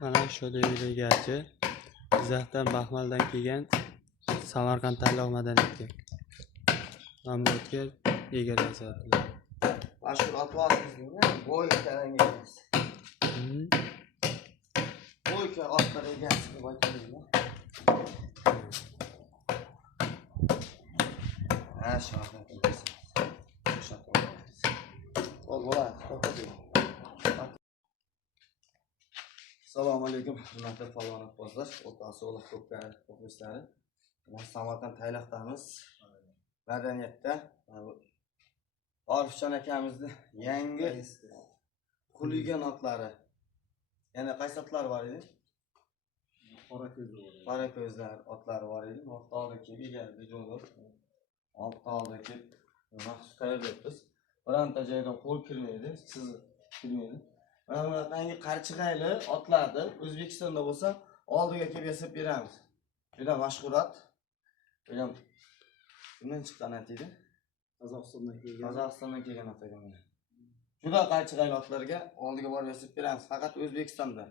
Mana shu egachi Jizzaxdan Baxmaldan kelgan Samarqand Tayloq madaniyatga. Mamlakatga egalashadilar. Mashhur otlarimizni bo'ykalarga egasi. Bo'yka otlar egasi deb aytadimi? Ha, shohlar egasi. Assalomu alaykum, hurmatli polvonlar, o'rtasi o'liq ko'pkari muxlislari. Samarqand Tayloqdamiz. Madaniyatda Orifjon akamizni yangi quligan otlari. Yana qaysi otlar bor edi? Qora ko'zlar otlari bor edi. Vaqtdagi egaldi jo'nib. Vaqtdagi maxsus tayyorlayapmiz. Bironta joydan qo'l kirmaydi, siz kirmaydi. Mana bunaqangi qarchig'ayli otlarni O'zbekistonda bo'lsa, oldiga kelib yasab beramiz. Juda mashhur ot. O'yam bundan chiqqan ot edi. Qozog'istondan kelgan ot ekan mana. Juda qarchig'ayli otlarga oldiga borib yasab beramiz, faqat O'zbekistonda.